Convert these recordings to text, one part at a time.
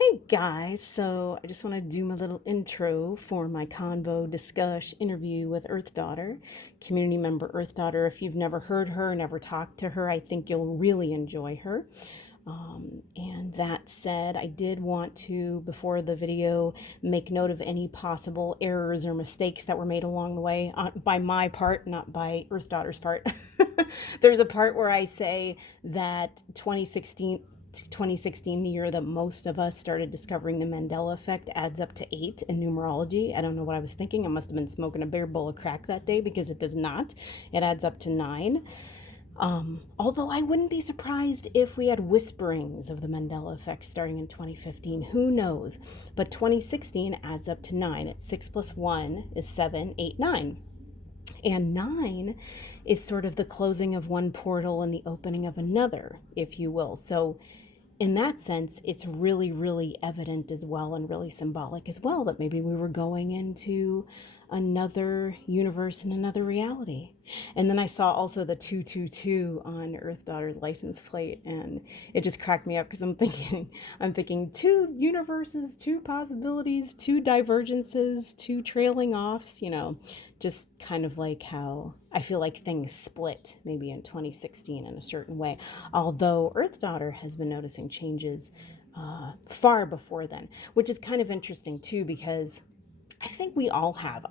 Hey guys, so I just want to do my little intro for my Convo Discush interview with Earth Daughter, community member Earth Daughter. If you've never heard her, never talked to her, I think you'll really enjoy her. And that said, I did want to, before the video, make note of any possible errors or mistakes that were made along the way by my part, not by Earth Daughter's part. There's a part where I say that 2016, the year that most of us started discovering the Mandela effect, adds up to 8 in numerology. I don't know what I was thinking. I must have been smoking a bare bowl of crack that day because it does not. It adds up to 9. Although I wouldn't be surprised if we had whisperings of the Mandela effect starting in 2015. Who knows? But 2016 adds up to 9. It's 6 plus 1 is 7, 8, 9. And 9 is sort of the closing of one portal and the opening of another, if you will. So in that sense, it's really, really evident as well and really symbolic as well that maybe we were going into another universe and another reality. And then I saw also the 222 on Earth Daughter's license plate, and it just cracked me up because I'm thinking 2 universes, 2 possibilities, 2 divergences, 2 trailing offs, just kind of like how I feel like things split maybe in 2016 in a certain way. Although Earth Daughter has been noticing changes far before then, which is kind of interesting too, because I think we all have.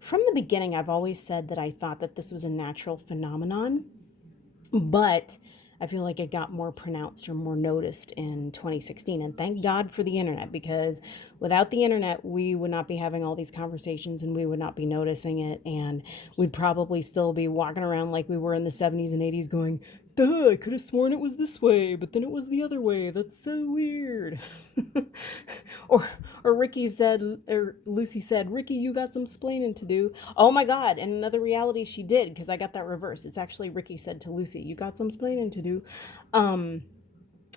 From the beginning, I've always said that I thought that this was a natural phenomenon, but I feel like it got more pronounced or more noticed in 2016. And thank God for the internet, because without the internet, we would not be having all these conversations and we would not be noticing it. And we'd probably still be walking around like we were in the 70s and 80s going, duh, I could have sworn it was this way, but then it was the other way. That's so weird. or or Lucy said, Ricky, you got some splaining to do. Oh my God. In another reality, she did, because I got that reverse. It's actually Ricky said to Lucy, you got some splaining to do. And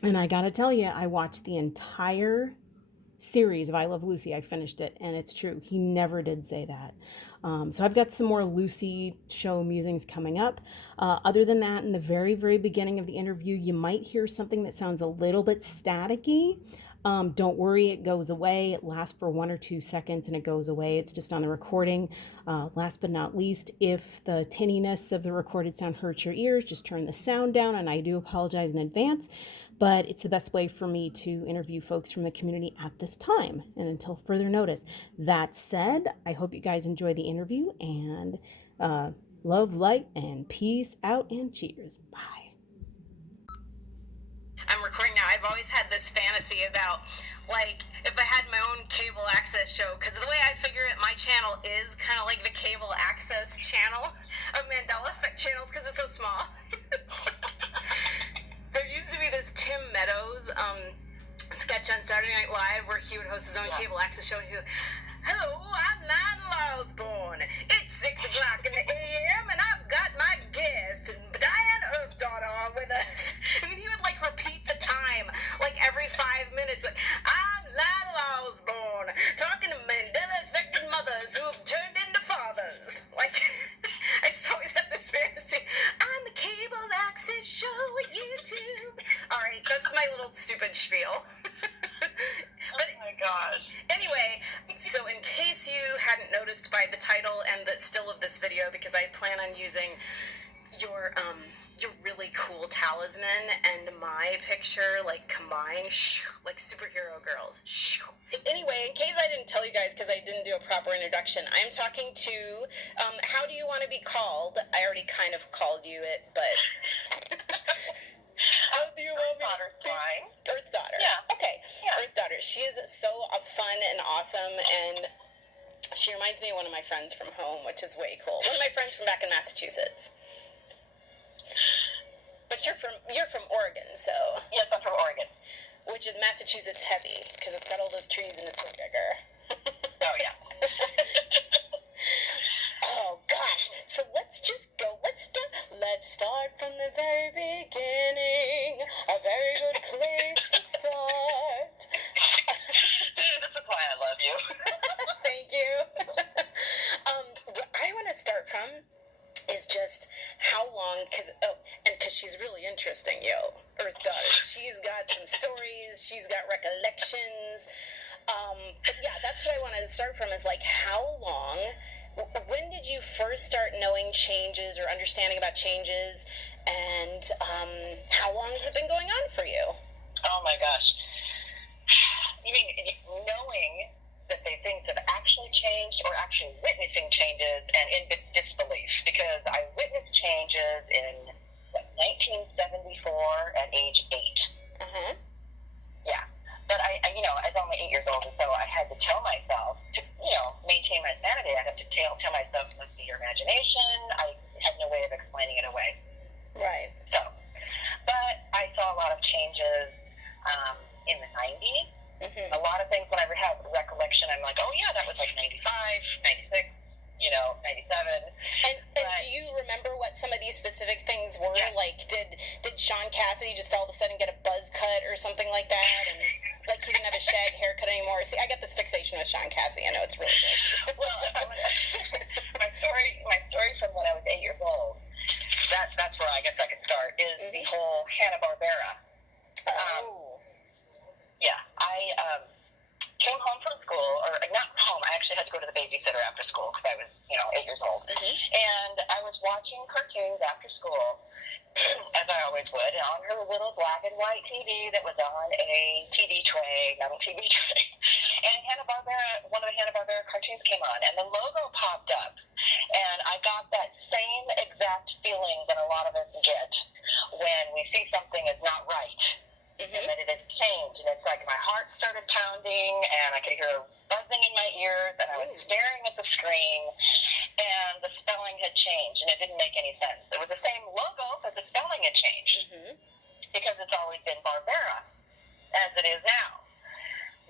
I gotta tell you, I watched the entire series of I Love Lucy. I finished it, and it's true. He never did say that. So I've got some more Lucy show musings coming up. Other than that, in the very, very beginning of the interview, you might hear something that sounds a little bit staticky. Don't worry, it goes away. It lasts for 1 or 2 seconds and it goes away. It's just on the recording. Last but not least, if the tinniness of the recorded sound hurts your ears, just turn the sound down, and I do apologize in advance. But it's the best way for me to interview folks from the community at this time and until further notice. That said, I hope you guys enjoy the interview, and love, light, and peace out, and cheers. Bye. I'm recording now. I've always had this fantasy about, if I had my own cable access show, because the way I figure it, my channel is kind of like the cable access channel of Mandela Effect channels, because it's so small. There used to be this Tim Meadows sketch on Saturday Night Live where he would host his own cable access show, and he would, hello, I'm Lionel Osborne. It's 6 o'clock in the a.m. and I've got my guest, Diane Earth Daughter, on with us. And he would repeat the time every 5 minutes. I'm Lionel Osborne, talking to Mandela affected mothers who have turned into fathers. I just always had this fantasy. On the cable access show at YouTube. All right, that's my little stupid spiel. Oh my gosh. Anyway, so in case you hadn't noticed by the title and the still of this video, because I plan on using your really cool talisman and my picture combined, like superhero girls. Anyway, in case I didn't tell you guys, because I didn't do a proper introduction, I'm talking to how do you want to be called? I already kind of called you it, but how do you want me? Daughter's fine. Earth Daughter. Yeah. Okay. Yeah. Earth Daughter. She is so fun and awesome, and she reminds me of one of my friends from home, which is way cool. One of my friends from back in Massachusetts. But you're from Oregon, so. Yes, I'm from Oregon. Which is Massachusetts heavy, because it's got all those trees and it's way bigger. Oh, yeah. Oh, gosh. So let's just go. Let's start from the very beginning. A very good place to start. This is why I love you. Thank you. What I want to start from is just how long, because she's really interesting, Earth Daughter. She's got some stories. she's got recollections. But yeah, that's what I wanted to start from is like how long, when did you first start knowing changes or understanding about changes, and how long has it been going on for you? Oh my gosh. You mean knowing that things have actually changed or actually witnessing changes and in disbelief? Because I witnessed changes in 1974 at age 8. Uh-huh. Yeah. But I I was only 8 years old, and so I had to tell myself to, maintain my sanity. I had to tell myself, it must be your imagination. I had no way of explaining it away. Right. So, but I saw a lot of changes in the 90s. Mm-hmm. A lot of things when I have recollection, I'm like, oh yeah, that was like 95, 96, 97. And do you remember what some of these specific things were? Yeah. Like, did Sean Cassidy just all of a sudden get a buzz cut or something like that? And like he didn't have a shag haircut anymore? See, I got this fixation with Sean Cassidy. I know it's really good. Well, my story from when I was 8 years old, that's where I guess I could start, is the whole Hanna-Barbera. Yeah, I came home from school, or not home, I actually had to go to the babysitter after school because I was, 8 years old. Mm-hmm. And I was watching cartoons after school, as I always would, on her little black and white TV that was on a TV tray, metal TV tray. And Hanna-Barbera, one of the Hanna-Barbera cartoons came on, and the logo popped up. And I got that same exact feeling that a lot of us get when we see something is not right. Mm-hmm. And that it has changed, and it's like my heart started pounding, and I could hear buzzing in my ears, and I was staring at the screen, and the spelling had changed, and it didn't make any sense. It was the same logo, but the spelling had changed, because it's always been Barbera, as it is now.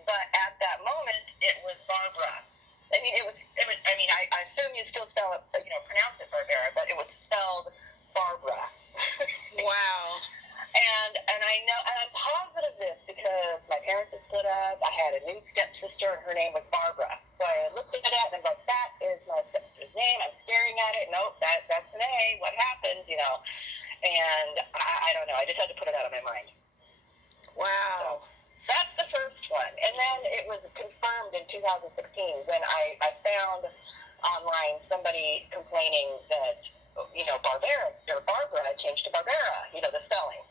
But at that moment, it was Barbara. I mean, I assume you still spell it, pronounce it Barbera, but it was spelled Barbara. Wow. And I know, and I'm positive this because my parents had split up. I had a new stepsister, and her name was Barbara. So I looked at it, and I'm like, that is my stepsister's name. I'm staring at it. Nope, that's an A. What happened, And I don't know. I just had to put it out of my mind. Wow. So that's the first one. And then it was confirmed in 2016 when I found online somebody complaining that Barbera, or Barbara changed to Barbera, the spelling.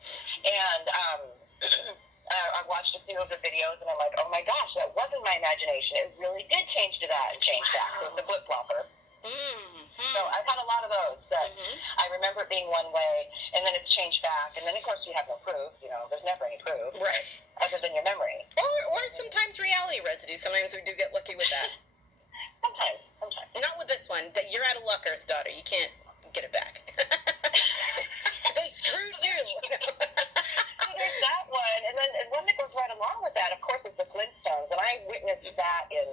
And I watched a few of the videos, and I'm like, oh my gosh, that wasn't my imagination. It really did change to that and change back. So it's a flip-flopper. So I've had a lot of those that I remember it being one way, and then it's changed back. And then, of course, you have no proof. There's never any proof. Right. Other than your memory. Or sometimes reality residue. Sometimes we do get lucky with that. Sometimes. Not with this one. That you're out of luck, Earth Daughter. You can't get it back. They screwed you. So there's that one, and then one that goes right along with that, of course, is the Flintstones, and I witnessed that in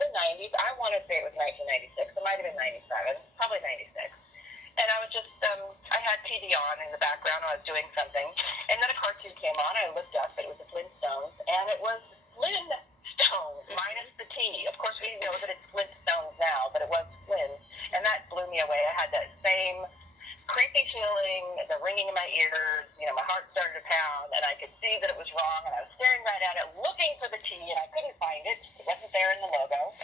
the 90s. I want to say it was 1996. It might have been 97, probably 96. And I was just, I had TV on in the background. I was doing something, and then a cartoon came on. I looked up. It was the Flintstones, and it was Flintstones minus the T. Of course, we know that it's Flintstones now, but it was Flynn, and that blew me away. I had that same creepy feeling, the ringing in my ears, my heart started to pound, and I could see that it was wrong, and I was staring right at it, looking for the T, and I couldn't find it. It wasn't there in the logo.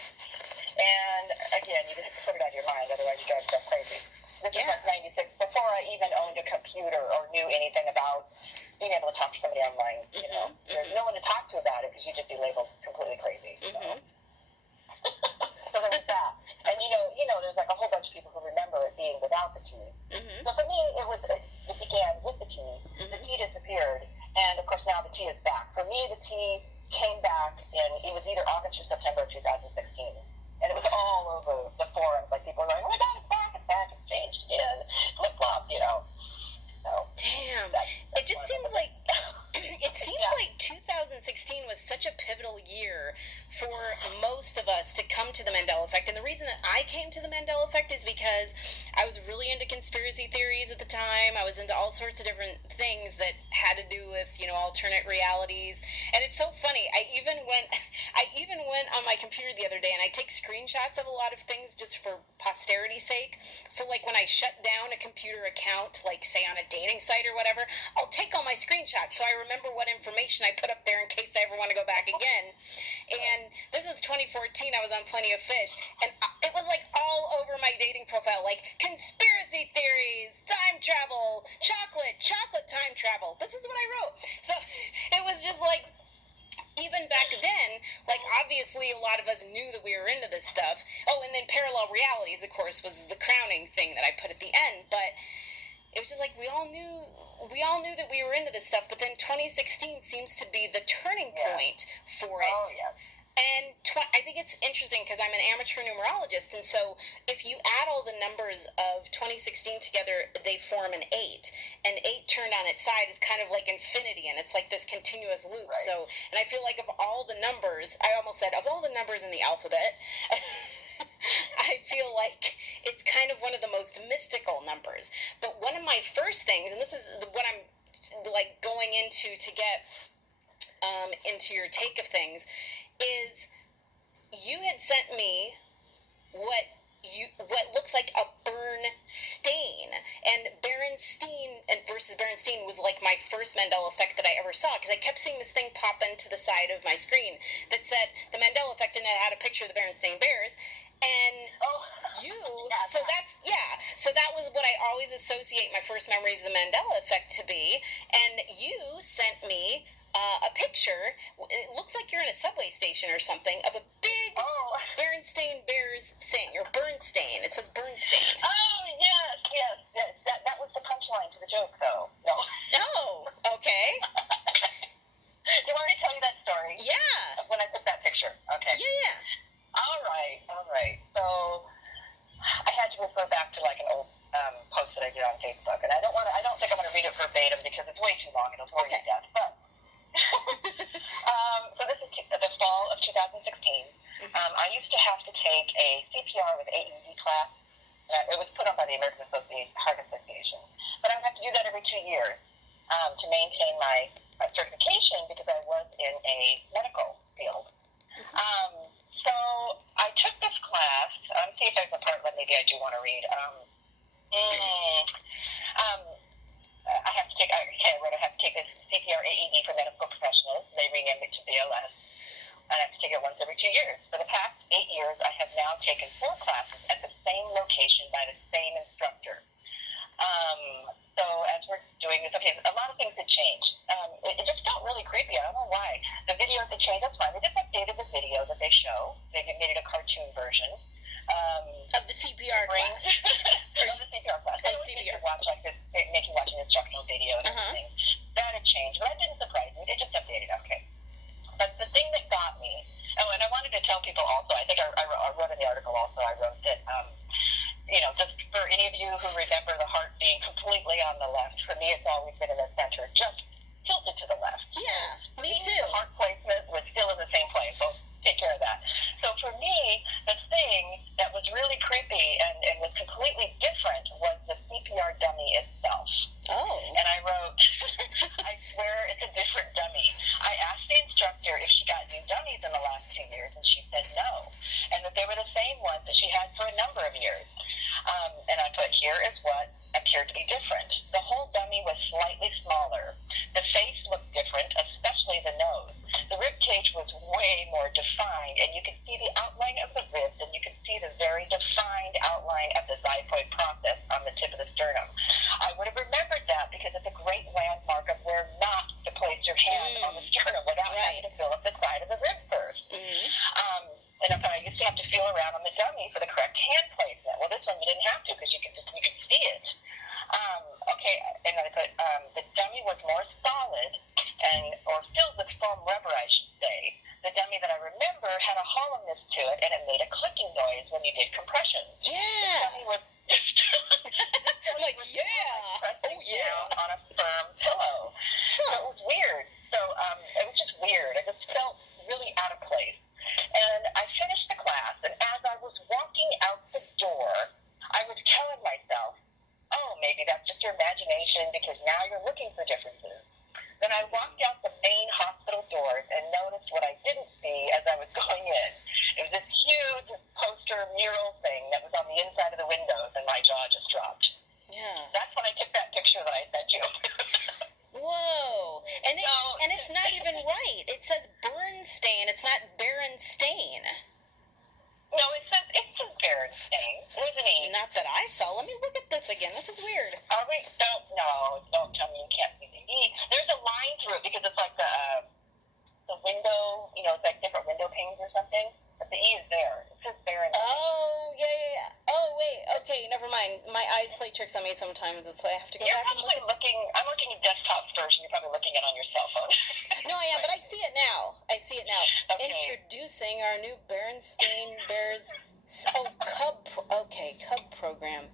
And again, you just have to put it out of your mind, otherwise you drive yourself crazy. This was like 96, before I even owned a computer or knew anything about being able to talk to somebody online, There's no one to talk to about it because you'd just be labeled completely crazy. So there was that. And there's like a whole bunch of people who remember it being without the T. So for me, it began with the T. The T disappeared, and of course now the T is back. For me, the T came back it was either August or September of 2016. And it was all over the forums. Like people were like, oh my God, it's back, it's changed again. Flip-flop, So, damn. It just seems like 2016 was such a pivotal year for most of us to come to the Mandela effect. And the reason that I came to the Mandela effect is because I was really into conspiracy theories at the time. I was into all sorts of different things that had to do with, alternate realities. And it's so funny. I even went on my computer the other day and I take screenshots of a lot of things just for posterity's sake. So like when I shut down a computer account, like say on a dating site or whatever, I'll take all my screenshots so I remember what information I put up there in case I ever want to go back again. And this was 2014. I was on Plenty of Fish, and it was like all over my dating profile, like conspiracy theories, time travel, chocolate time travel. This is what I wrote. So it was just like, even back then, like obviously a lot of us knew that we were into this stuff. Oh, and then parallel realities, of course, was the crowning thing that I put at the end. But it was just like we all knew that we were into this stuff. But then 2016 seems to be the turning point for it. Oh, yeah. And I think it's interesting because I'm an amateur numerologist, and so if you add all the numbers of 2016 together, they form an 8. And 8 turned on its side is kind of like infinity, and it's like this continuous loop. Right. So, and I feel like of all the numbers, I almost said, of all the numbers in the alphabet, I feel like it's kind of one of the most mystical numbers. But one of my first things, and this is what I'm like going into to get into your take of things, is you had sent me what looks like a burn stain, and Berenstein versus Berenstein was like my first Mandela effect that I ever saw, because I kept seeing this thing pop into the side of my screen that said the Mandela effect, and it had a picture of the Berenstain Bears. And so that was what I always associate my first memories of the Mandela effect to be. And you sent me a picture. It looks like you're in a subway station or something, of a big Berenstain Bears thing, or Bernstein. It says Bernstein. Oh, yes. That was the punchline to the joke, though. No. Oh, okay. Do you want me to tell you that story? Yeah. When I took that picture. Okay. Yeah. All right. So I had to refer back to like an old post that I did on Facebook, and I don't think I'm going to read it verbatim because it's way too long. It'll bore you to death. But so this is the fall of 2016. I used to have to take a CPR with AED class. It was put on by the American Heart Association, but I would have to do that every 2 years to maintain my certification because I was in a medical field. So I took this class. See if there's a part that maybe I do want to read. I have to take. Okay, I wrote. I have to take this CPR AED for medical professionals. They renamed it to BLS. And I have to take it once every 2 years. For the past 8 years, I have now taken 4 classes at the same location by the same instructor. So as we're doing this, okay, a lot of things had changed. It just felt really creepy. I don't know why. The videos had changed. That's fine. They just updated the video that they show. They made it a cartoon version. Of the CPR class. Of the CPR class. They always make you watch like this, make you watch an instructional video and everything. That had changed, but that didn't surprise me. They just updated. Okay. But the thing that got me, and I wanted to tell people also, I think I wrote in the article also, I wrote that, just for any of you who remember the heart being completely on the left, for me it's always been in the center, just tilted to the left. Yeah, me too. The heart placement was still in the same place, so take care of that. So for me, the thing that was really creepy and was completely different was the CPR dummy itself. Oh. And I wrote, I swear it's a different dummy. I asked the instructor if she got new dummies in the last 2 years, and she said no, and that they were the same ones that she had for a number of years. And I put, here is what appeared to be different. The whole dummy was slightly smaller. The face looked different, especially the nose. The rib cage was way more defined, and you could see the outline of the ribs, and you could see the very defined outline of the xiphoid process on the tip of the sternum. I would have remembered that because it's a great landmark of where not to place your hand on the sternum without having to fill up the side of the rib first. And I used to have to feel around on the dummy for the correct hand placement. Well, this one you didn't have to because you could see it. Okay, and then I put the dummy was more solid or filled with foam rubber, I should say. The dummy that I remember had a hollowness to it, and it made a clicking noise when you did compressions. Yeah. The dummy was I'm like, pressing down on a firm pillow. So it was weird. So it was just weird. I just felt really out of place. And I finished the class, and as I was walking out the door, I was telling myself, oh, maybe that's just your imagination because now you're looking for differences. Then I walked out the main hospital doors and noticed what I didn't see as I was going in. It was this huge poster mural thing that was on the inside of the windows, and my jaw just dropped. Yeah. That's when I took that picture that I sent you. Whoa. And it's not even right. It says Bernstein. It's not Berenstain. No, it says Berenstain. There's an E. Not that I saw. Let me look at this again. This is weird. Oh, wait, don't tell me you can't see the E. There's a line through it because it's like the window, it's like different window panes or something. But the E is there. It says Berenstain. Oh, yeah. Oh, wait. Okay, never mind. My eyes play tricks on me sometimes. That's why I have to go You're back and look. I'm looking at desktop first, and you're probably looking at it on your cell phone. No, I am, but I see it now. Okay. Introducing our new Berenstain Bears Cub program.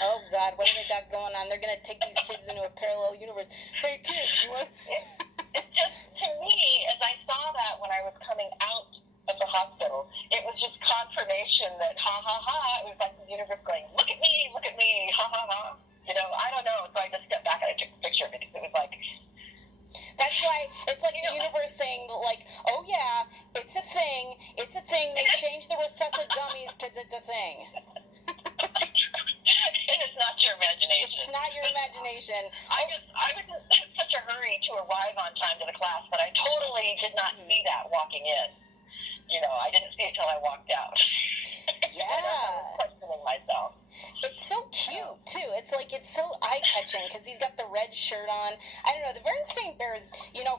Oh, God, what do they got going on? They're going to take these kids into a parallel universe. Hey, kids, you want... It's just, to me, as I saw that when I was coming out of the hospital, it was just confirmation that, ha, ha, ha, it was like the universe going, look at me, ha, ha, ha. I don't know, so I just stepped back and I took a picture because it was like... That's why it's like the universe saying, like, oh, yeah, it's a thing. They changed the recessive dummies because it's a thing. And it's not your imagination. It's not your imagination. I was in such a hurry to arrive on time to the class that I totally did not see that walking in. I didn't see it till I walked out. Yeah. I was questioning myself. It's so cute, too. It's like, it's so eye-catching because he's got the red shirt on. I don't know, the Bernstein Bears,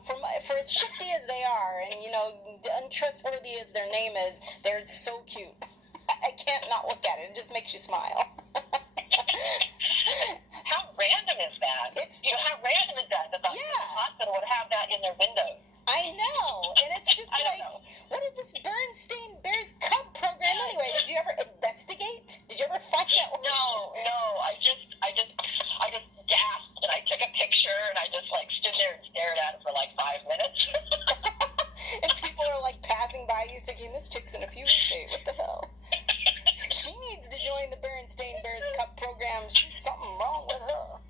for as shifty as they are and, untrustworthy as their name is, they're so cute. I can't not look at it. It just makes you smile. How random is that? How random is that the hospital would have that in their windows? I know, and it's just what is this Bernstein Bears Cub program anyway? Did you ever investigate? Did you ever find out? No, I just gasped and I took a picture and I just stood there and stared at it for 5 minutes. And people are passing by you thinking, this chick's in a fugue state, what the hell? She needs to join the Bernstein Bears Cup program. She's something wrong with her.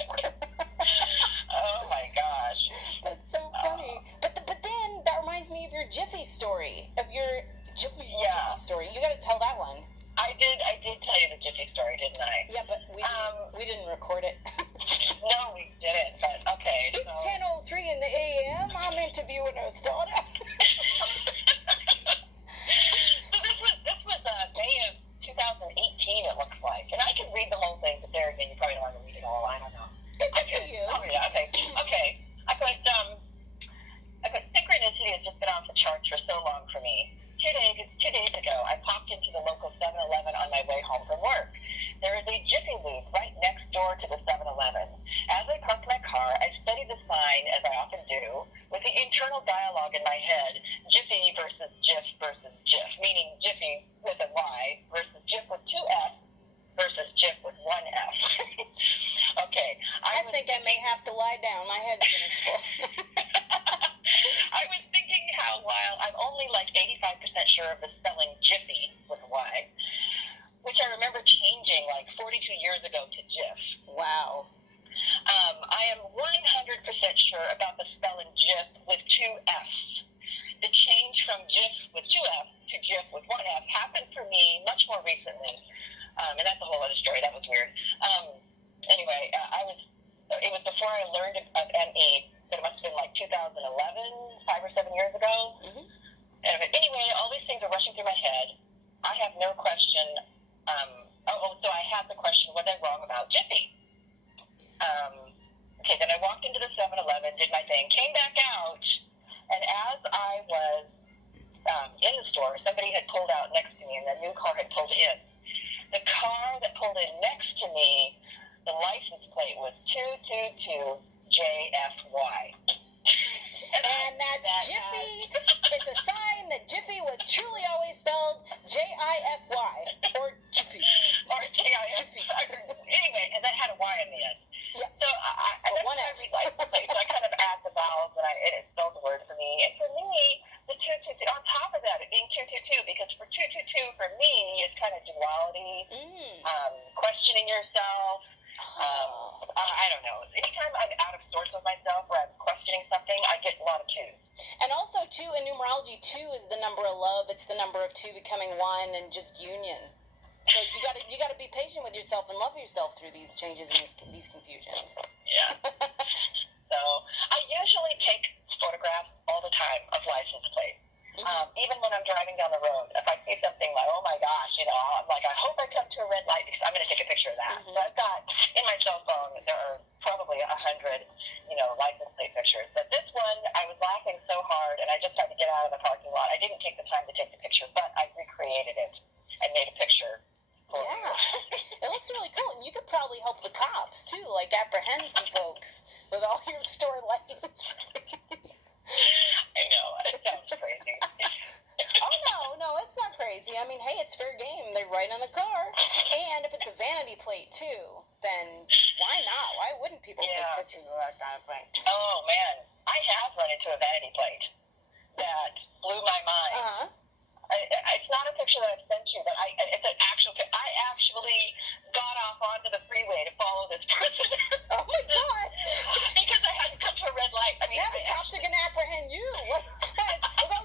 Oh my gosh. That's so funny. But then that reminds me of your Jiffy story. Jiffy story. You got to tell that one. I did tell you the Jiffy story, didn't I? Yeah, but we didn't record it. No, we didn't. But okay. It's 10:03 in the a.m. I'm interviewing Earth daughter. So this was May of 2018. It looks like, and I could read the whole thing, but there again, you probably don't want to read it all. I don't know. It's up to you. Oh yeah. Okay. I put synchronicity has just been off the charts for so long for me. 2 days ago, I popped into the local 7-Eleven on my way home from work. There is a Jiffy Lube right next door to the 7-Eleven. As I parked my car, I studied the sign, as I often do, with the internal dialogue in my head, Jiffy versus Jiff versus Jiff, meaning Jiffy with a Y versus Jiff with 2 F's versus Jiff with 1 F. Okay. I think I may have to lie down. My head's going to explode. I was thinking how while I'm only 85% sure of the spelling Jiffy with a Y, which I remember changing 42 years ago to Jiff. Wow. I am 100% sure about the spelling Jiff with 2 F's. The change from Jiff with 2 F's to Jiff with 1 F happened for me much more recently. And that's a whole other story. That was weird. Anyway, it was before I learned of M.E. It must have been 2011, 5 or 7 years ago. Mm-hmm. Anyway, all these things are rushing through my head. I have no question. So I had the question, was I wrong about Jiffy? Okay, then I walked into the 7-Eleven, did my thing, came back out, and as I was in the store, somebody had pulled out next to me, and a new car had pulled in. The car that pulled in next to me, the license plate was 222JFY. And that's Jiffy. It's a sign that Jiffy was truly always spelled J-I-F-Y. Or Jiffy. Or J-I-F-Y. Anyway, and that had a Y in the end. Yes. So I read license plate, so I kind of add the vowels, and it spelled the word for me. And for me, the 222, on top of that, it being 222, 222 for me is kind of duality, questioning yourself. I don't know. Anytime I'm out of sorts with myself or I'm questioning something, I get a lot of twos. And also, too, in numerology, 2 is the number of love. It's the number of 2 becoming 1 and just union. So you gotta be patient with yourself and love yourself through these changes and these confusions. Yeah. So I usually take photographs all the time of license plates. Even when I'm driving down the road, if I see something like, oh my gosh, I'm like, I hope I come to a red light because I'm going to take a picture of that. So I've got, in my cell phone, there are probably 100, license plate pictures. But this one, I was laughing so hard, and I just had to get out of the parking lot. I didn't take the time to take the picture, but I recreated it and made a picture. It looks really cool, and you could probably help the cops, too, like apprehend some folks with all your store license plates. I know, it sounds crazy. Oh, no, it's not crazy. I mean, hey, it's fair game. They write on the car. And if it's a vanity plate, too, then why not? Why wouldn't people take pictures of that kind of thing? Oh, man. I have run into a vanity plate that blew my mind. It's not a picture that I've sent you, but it's an actual picture. I actually got off onto the freeway to follow this person. Oh, my God. Because I had to come to a red light. I mean, now the cops are going to apprehend you.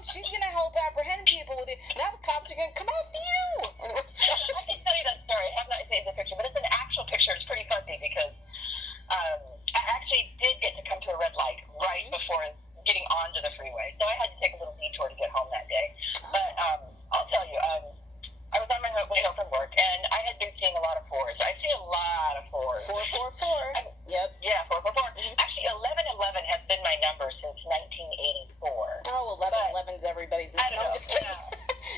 She's going to help apprehend people with it. Now the cops are going to come after you. I can tell you that story. I have not seen the picture, but it's an actual picture. It's pretty fuzzy because I actually did get to come to a red light right before getting onto the freeway. So I had to take a little detour to get home that day. But I'll tell you, I was on my way home from work, and I had been seeing a lot of 4s. I see a lot of 4s. 444. Yep. Yeah, 444. Actually, 1111 has been my number since 1984. Oh, 1111's everybody's number. I don't know. I'm just kidding.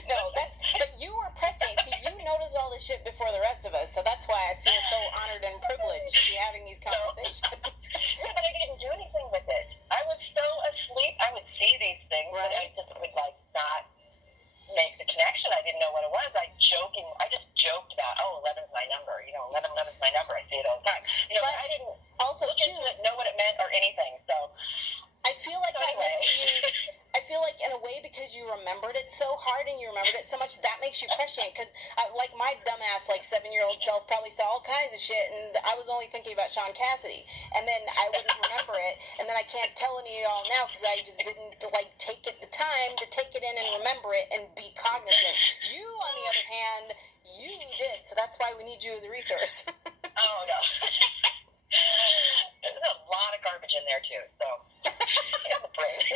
No, but you were pressing. See, you notice all this shit before the rest of us, so that's why I feel so honored and privileged to be having these conversations. Yeah, but I didn't do anything with it. I was so asleep. I would see these things, but I just would not make the connection. I didn't know what it was. I just joked about, 11's my number. 11's my number. I see it all the time. But I didn't also look into it, know what it meant or anything. So I feel like that makes you. I feel like in a way because you remembered it so hard and you remembered it so much, that makes you question it. Because like my dumbass, 7-year-old self probably saw all kinds of shit, and I was only thinking about Sean Cassidy, and then I wouldn't remember it, and then I can't tell any of y'all now because I just didn't take it the time to take it in and remember it and be cognizant. You, on the other hand, you did, so that's why we need you as a resource. Oh no. There's a lot of garbage in there too, so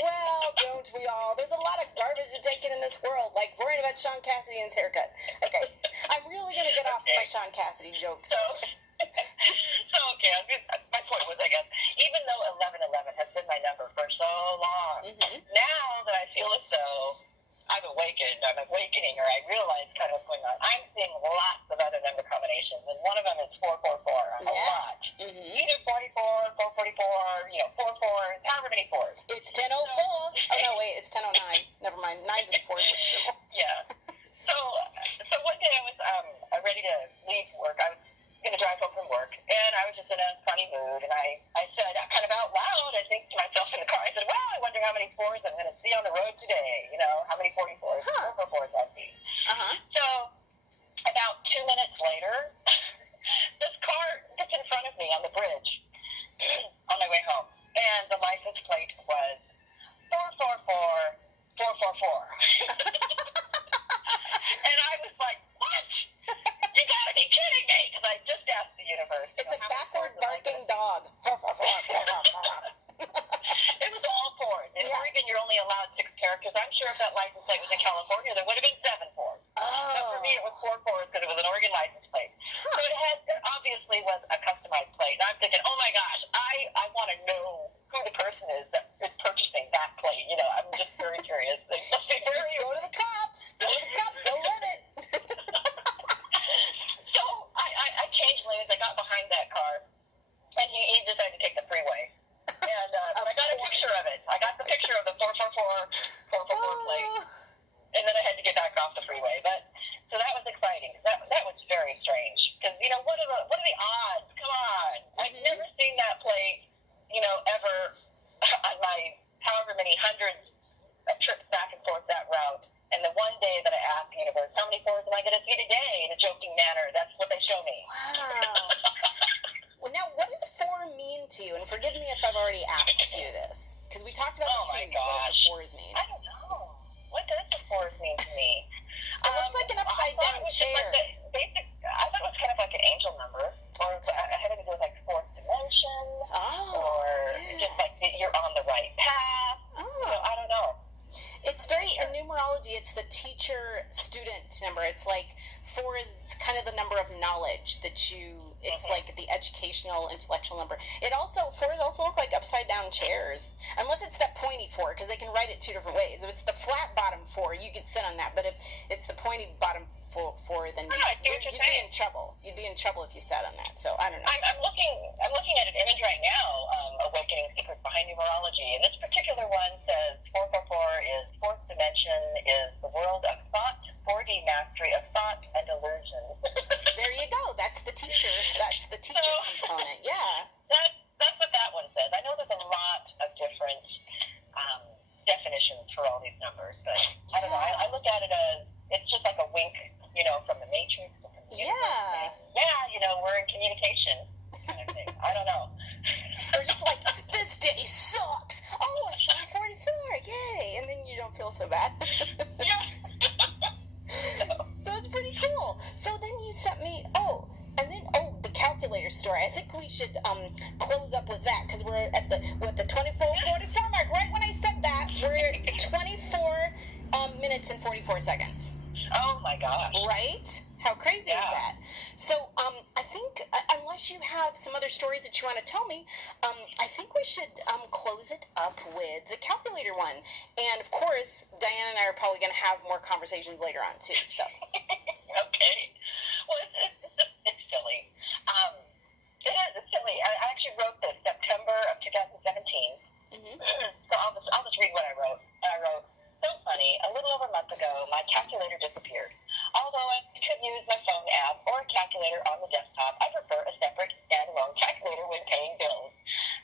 well, don't we all? There's a lot of garbage to take in this world, like worrying about Sean Cassidy and his haircut. Okay, I'm really going to get off my Sean Cassidy jokes. So okay, my point was, I guess, even though 1111 has been my number for so long, now that I feel as though I'm awakening, or I realize kind of what's going on, I'm seeing lots of other number combinations, and one of them is 444, a lot. Either 44, 444, 44, however many 4s. It's 10:04. Oh, no, wait, it's 10:09. Never mind, 9s and 4s. Yeah. So one day I was ready to leave work. I was going to drive home from work, and I was just in a funny mood, and I said, kind of out loud, I think to myself in the car, I said, well, I wonder how many 4s I'm going to see on the road today, how many 44s, 444s I'll see. So about 2 minutes later, this car gets in front of me on the bridge on my way home, and the license plate was 444 444. And I was like, what? You gotta be kidding me! Because I just asked the universe. It's a backward barking dog. It was all 4s. In Oregon, you're only allowed 6 characters. I'm sure if that license plate was in California, there would have been 7 4s. But for me, it was 4 4s because it was an Oregon license plate. So it obviously was a customized plate. And I'm thinking, oh my gosh, I want to know who the person is that is purchasing that plate. I'm just very curious. Go to the cops. Go run it. So I changed lanes. I got behind that car, and he decided to take the freeway. And I got a picture of it. I got the picture of the 444 plate, and then I had to get back off the freeway. But so that was exciting. That was very strange because what are the odds? Come on, I've never seen that plate, ever on my however many hundreds of trips back and forth that route. And the one day that I asked the universe, how I get a seat a day in a joking manner. That's what they show me. Wow. Well, now, what does 4 mean to you? And forgive me if I've already asked you this, because we talked about Oh the my 2s. What does gosh. the 4s mean? I don't know. What does the 4s mean to me? It looks like an upside down chair. I thought it was kind of like an angel number, or having to do with like fourth dimension, or just like you're on the right path. I don't know. It's very, in numerology, it's the teacher-student number. It's like 4 is kind of the number of knowledge that it's like the educational, intellectual number. 4s also look like upside down chairs. Unless it's that pointy 4, because they can write it 2 different ways. If it's the flat bottom 4, you could sit on that. But if it's the pointy bottom 4, then you'd be in trouble. You'd be in trouble if you sat on that. So I don't know. I'm looking at an image right now, Awakening Secrets Behind Numerology, and this particular one says 444 is fourth dimension, is the world of thought, 4D mastery of thought and illusion. There you go. That's the teacher. That's the teacher component. Yeah. That's what that one says. I know there's a lot of different definitions for all these numbers, but I don't know. I look at it as it's just like a wink, from the Matrix or from the universe. Yeah, we're in communication kind of thing. I don't know. Or just like, this day sucks. Oh, I saw 44. Yay. And then you don't feel so bad. Yeah. So it's pretty cool. So then you sent me, the calculator story. I think we should close up with that, because we're at the 24:44 mark. Right when I said that, we're at 24 minutes and 44 seconds. Oh my gosh. Right? How crazy is that? So I think, unless you have some other stories that you want to tell me, I think we should close it up with the calculator one. And of course, Diane and I are probably going to have more conversations later on too. So. Okay. Well, it's silly. It's silly. I actually wrote this September of 2017. Mm-hmm. So I'll just read what I wrote. I wrote, so funny, a little over a month ago, my calculator disappeared. Although I could use my phone app or a calculator on the desktop, I prefer a separate standalone calculator when paying bills.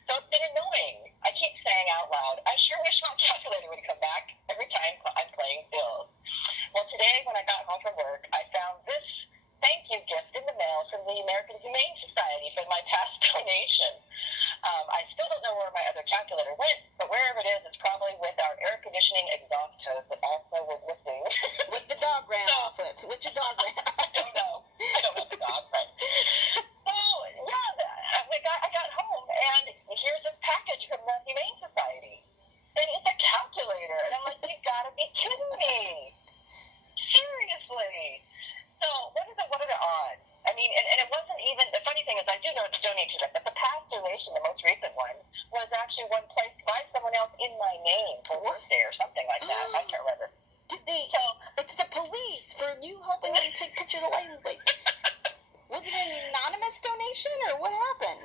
So it's been annoying. I keep saying out loud, I sure wish my calculator would come back every time I'm paying bills. Well, today when I got home from work, I found this thank you gift in the mail from the American Humane Society for my past donation. I still don't know where my other calculator went, but wherever it is, it's probably with our air conditioning exhaust hose that also was missing. What the dog ran off with? What your dog ran off with? I don't know the dog, but... So, yeah, I got home, and here's this package from the Humane Society. And it's a calculator. And I'm like, you gotta be kidding me. Seriously. So, what are the odds? I mean, and it wasn't even, the funny thing is I do know to donate to them, but the past donation, the most recent one, was actually one placed by someone else in my name for birthday or something like that. I can't remember. It's the police for you helping them take pictures of license plates. Was it an anonymous donation, or what happened?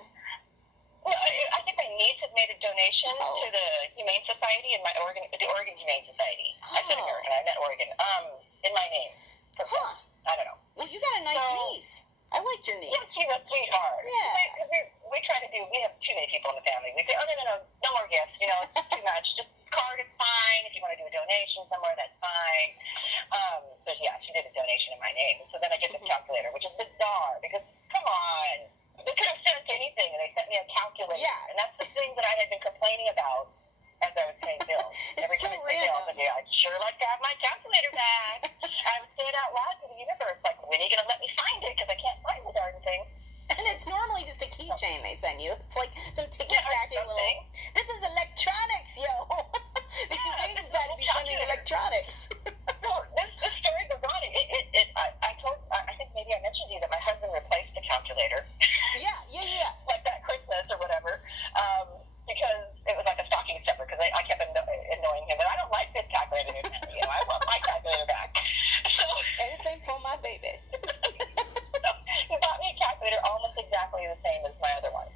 Well, I think my niece had made a donation to the Humane Society and the Oregon Humane Society. I said American, I meant Oregon. In my name. I don't know. Well, you got a nice niece. I like your niece. Yeah, she's a sweetheart. Yeah. We try to we have too many people in the family. We say, no more gifts. It's too much. Just card is fine. If you want to do a donation somewhere, that's fine. So yeah, she did a donation in my name. So then I get this calculator, which is bizarre because, come on, they could have sent anything, and they sent me a calculator. Yeah. And that's the thing that I had been complaining about as I was paying bills. Every time I pay bills, I'd sure like to have my calculator back. I would say it out loud to the universe, like, when are you going to let me find it? Because I can't find the darn thing. And it's normally just a keychain they send you. It's like some ticky-tacky little... This is electronics, yo! The Humane Society be sending electronics. No, this story goes on. I think maybe I mentioned to you that my husband replaced the calculator. Yeah. Like that Christmas or whatever. Because it was like a stocking stuffer, because I kept annoying him. But I don't like this calculator. I want my calculator back. So anything for my baby. He bought me a calculator almost exactly the same as my other one.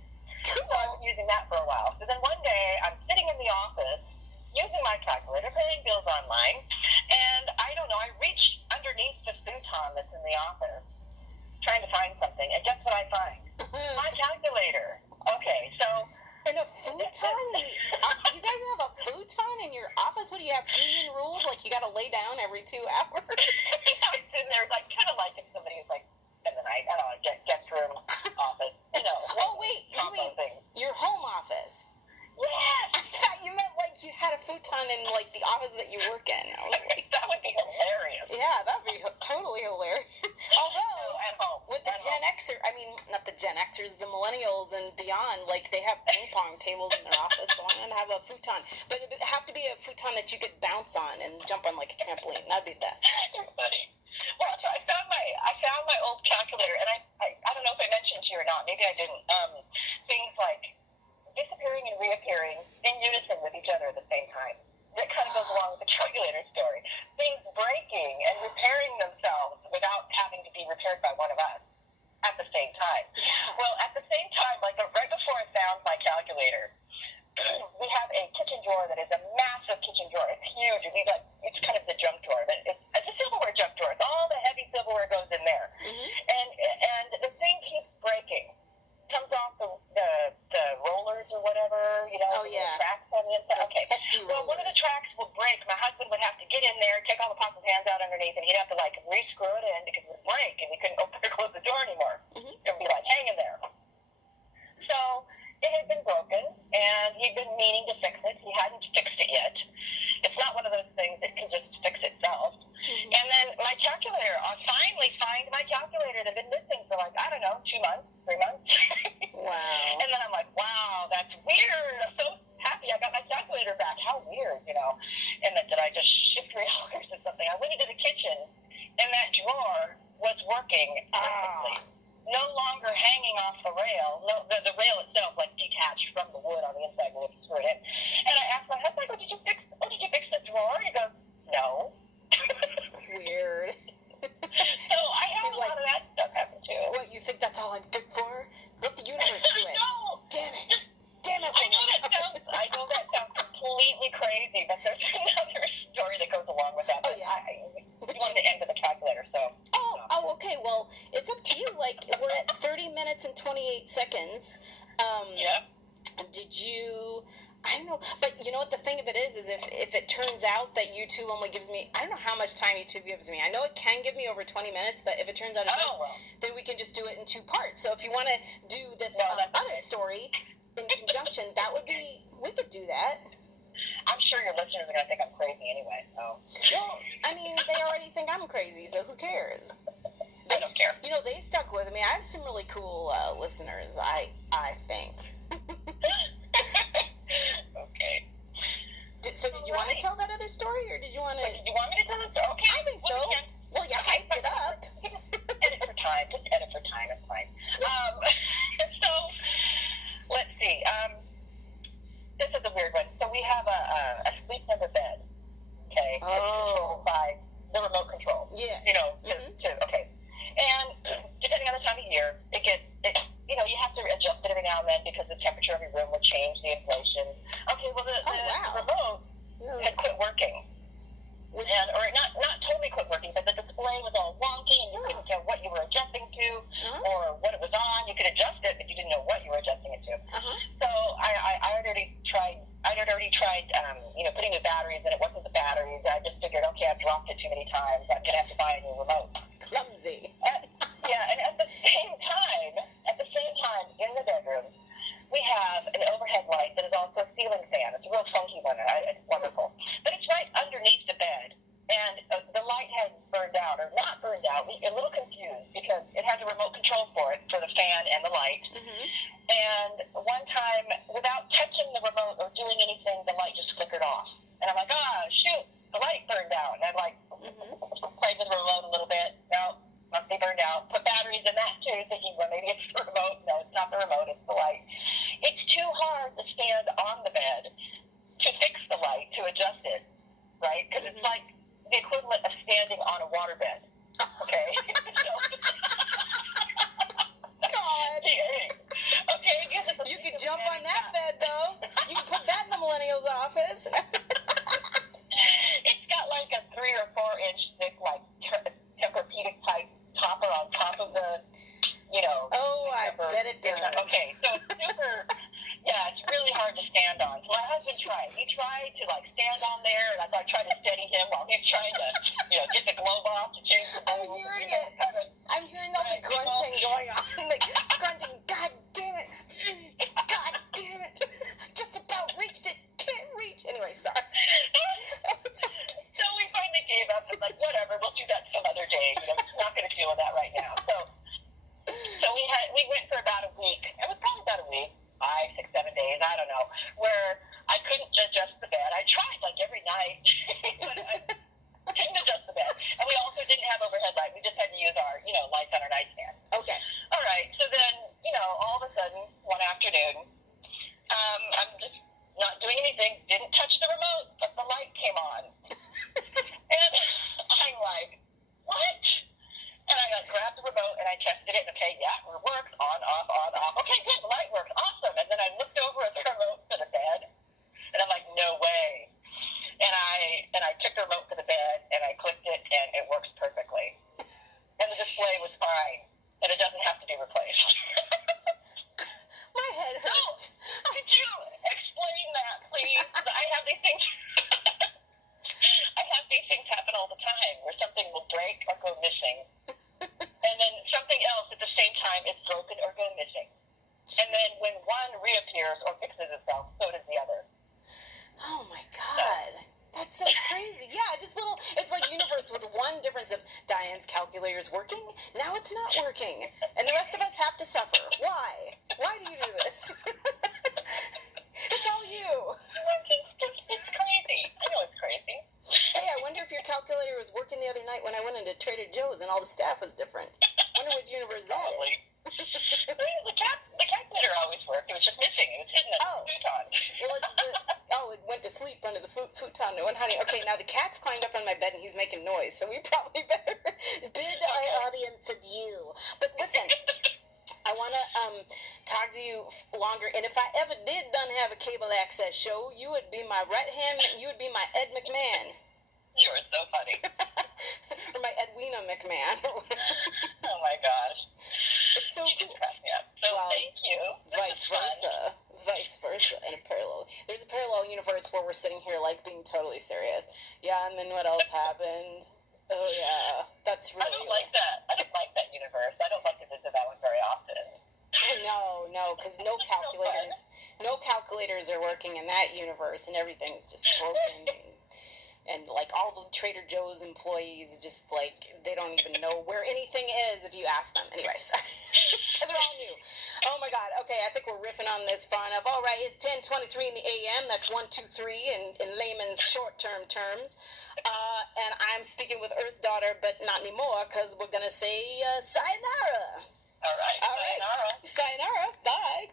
Cool. So I've been using that for a while. So then one day, I'm sitting in the office, using my calculator, paying bills online, and I don't know, I reach underneath the futon that's in the office, trying to find something, and guess what I find? My calculator. Okay, so... And a futon? You guys have a futon in your office? What do you have union rules? Like, you got to lay down every 2 hours? I was sitting there, like, kind of like if somebody was, like, in the night, I don't know, guest room, office, you know. Oh, wait, you mean thing. your home office? Yes! I thought you meant, like, you had a futon in, like, the office that you work in. I was like, That would be hilarious. yeah, that would be totally hilarious. Although, At home. with the Gen Xer, I mean, not the Gen Xers, the millennials and beyond, like, they have ping pong tables in their office, so I'm gonna have a futon. But it would have to be a futon that you could bounce on and jump on like a trampoline. That'd be the best. You're funny. Well, so I found my old calculator, and I don't know if I mentioned to you or not, maybe I didn't. Things like disappearing and reappearing in unison with each other at the same time. That kind of goes along with the calculator story. Things breaking and repairing themselves without having to be repaired by one of us at the same time. Yeah. Well, at the same time, like right before I found my calculator, we have a kitchen drawer that is a massive kitchen drawer. It's huge. It's kind of the junk drawer, but it's a silverware junk drawer. It's all the heavy silverware goes in there, and the thing keeps breaking. Comes off the rollers or whatever, you know. Oh, yeah. The tracks on the inside. Okay. Well, one of the tracks will break. My husband would have to get in there, take all the pots and pans out underneath, and he'd have to like re-screw it in because it would break, and he couldn't open or close the door anymore. It would be like hanging there. So it had been broken, and he'd been meaning to fix it. He hadn't fixed it yet. It's not one of those things that can just fix itself. And then my calculator, I finally find my calculator that had been missing for like, I don't know, 2 months, 3 months. Wow. And then I'm like, wow, that's weird. I'm so happy I got my calculator back. How weird, you know. And then did I just shift realize or something? I went into the kitchen, and that drawer was working perfectly. No longer hanging off the rail. No, the rail itself, like, detached from the wood on the inside when you screw it in. And I asked my husband, did you fix the drawer? He goes, no. Weird. So I have a lot of that stuff happen too. What, you think that's all I'm good for? Let the universe do it. No. Damn it. I know that sounds completely crazy, but there's another story that goes along with that. Oh, yeah. We wanted to end with a calculator, so. Oh, okay. Well, it's up to you. Like, we're at 30 minutes and 28 seconds. Yeah. Did you... I don't know, but you know what the thing of it is if it turns out that YouTube only gives me, I don't know how much time YouTube gives me. I know it can give me over 20 minutes, but if it turns out it does, then we can just do it in 2 parts. So if you want to do this other story in conjunction, that would be, we could do that. I'm sure your listeners are going to think I'm crazy anyway, so. Well, I mean, they already think I'm crazy, so who cares? I don't care. You know, they stuck with me. I have some really cool listeners, I think. Okay. So did you want to tell that other story, or did you want to... Did you want me to tell the story? Okay. I think so. Well, you hyped it up. Edit for time. Just edit for time. It's fine. So, let's see. This is a weird one. So we have a sleep number bed. Okay. Oh. It's controlled by the remote control. Yeah. You know, okay. And depending on the time of year, you know, you have to adjust it every now and then because the temperature of your room will change, the inflation. Okay, well, the remote had quit working. Or not totally quit working, but the display was all wonky and you couldn't tell what you were adjusting to or what it was on. You could adjust it, but you didn't know what you were adjusting it to. So I had already tried, you know, putting new batteries, and it wasn't the batteries. I just figured, okay, I've dropped it too many times. I'm going to have to buy a new remote. Clumsy. And at the same time, in the bedroom, we have an overhead light that is also a ceiling fan. It's a real funky one. It's wonderful. But it's right underneath the bed. And the light had burned out, or not burned out. We were a little confused because it had the remote control for it, for the fan and the light. And one time, without touching the remote or doing anything, the light just flickered off. And I'm like, shoot, the light burned out. And I played with the remote a little bit. No, must be burned out. Put batteries in that too, thinking, well, maybe it's the remote. No, it's not the remote, it's the light. It's too hard to stand on the bed to fix the light, to adjust it, right? Because it's like the equivalent of standing on a waterbed. Okay? God. Okay, you could jump on that bed, though. You can put that in the millennial's office. It's got like a 3 or 4 inch thick, like, Tempur-Pedic type topper on top of the, you know. Oh, I bet it does. Okay, so it's super, it's really hard to stand on. So my husband tried. He tried to, like, stand on there, and I tried trying to, get the globe off to change the I'm bulb. hearing it. I'm hearing all the grunting going on. Like, grunting, God damn it. God damn it. Just about reached it. Can't reach. Anyway, sorry. So we finally gave up and like, whatever, we'll do that some other day. Not going to deal with that right now. So we went for about a week. It was probably about a week, 5, 6, 7 days, I don't know, where I couldn't adjust the bed. I tried like every night, but I couldn't adjust the bed. And we also didn't have overhead light. We just had to use our, lights on our nightstand. Okay. All right. So then, all of a sudden, one afternoon, I'm just not doing anything, didn't touch the remote, but the light came on. And I'm like, what? And I grabbed the remote and I tested it. Okay, yeah, it works. On, off, on, off. Okay, good, the light works. Awesome. And then I looked over at the remote for the bed, and I'm like, no way. And I took the remote for the bed and I clicked it, and it works perfectly. And the display was fine, and it doesn't have to be replaced. My head hurts. No, could you explain that, please? I have these things. I have these things happen all the time where something will break or go missing. And then something else at the same time is broken or go missing. And then when one reappears or fixes itself, so does the other. Oh my God. That's so crazy. Yeah, it's like universe with one difference of Diane's calculator is working, now it's not working. And the rest of us have to suffer. Why? Why do you do this? It's all you. It's crazy. I know it's crazy. Hey, I wonder if your calculator was working the other night when I went into Trader Joe's and all the staff was different. I wonder which universe that Probably. is. The calculator always worked. It was just missing. It was hidden in the futon. Well, it went to sleep under the futon. No one, honey. Okay, now the cat's climbed up on my bed and he's making noise, so we probably better bid our audience adieu. But listen, I want to talk to you longer, and if I ever did done have a cable access show, you would be my right hand. You would be my Ed McMahon. You are so funny. Or my Edwina McMahon. Oh my gosh. It's so You cool. just cracked me up. So thank you. Vice versa, and a parallel. There's a parallel universe where we're sitting here like being totally serious. Yeah, and then what else happened? Oh yeah, that's really. I don't like that. I don't like that universe. I don't like to visit that one very often. No, because no calculators are working in that universe, and everything's just broken. And like all the Trader Joe's employees, just like they don't even know where anything is if you ask them. Anyway, sorry, because they're all new. Oh my God. Okay, I think we're riffing on this far enough. All right, it's 10:23 in the a.m. That's 1, 2, 3 in layman's short-term terms. And I'm speaking with Earth Daughter, but not anymore because we're gonna say sayonara. All right. Sayonara. Bye.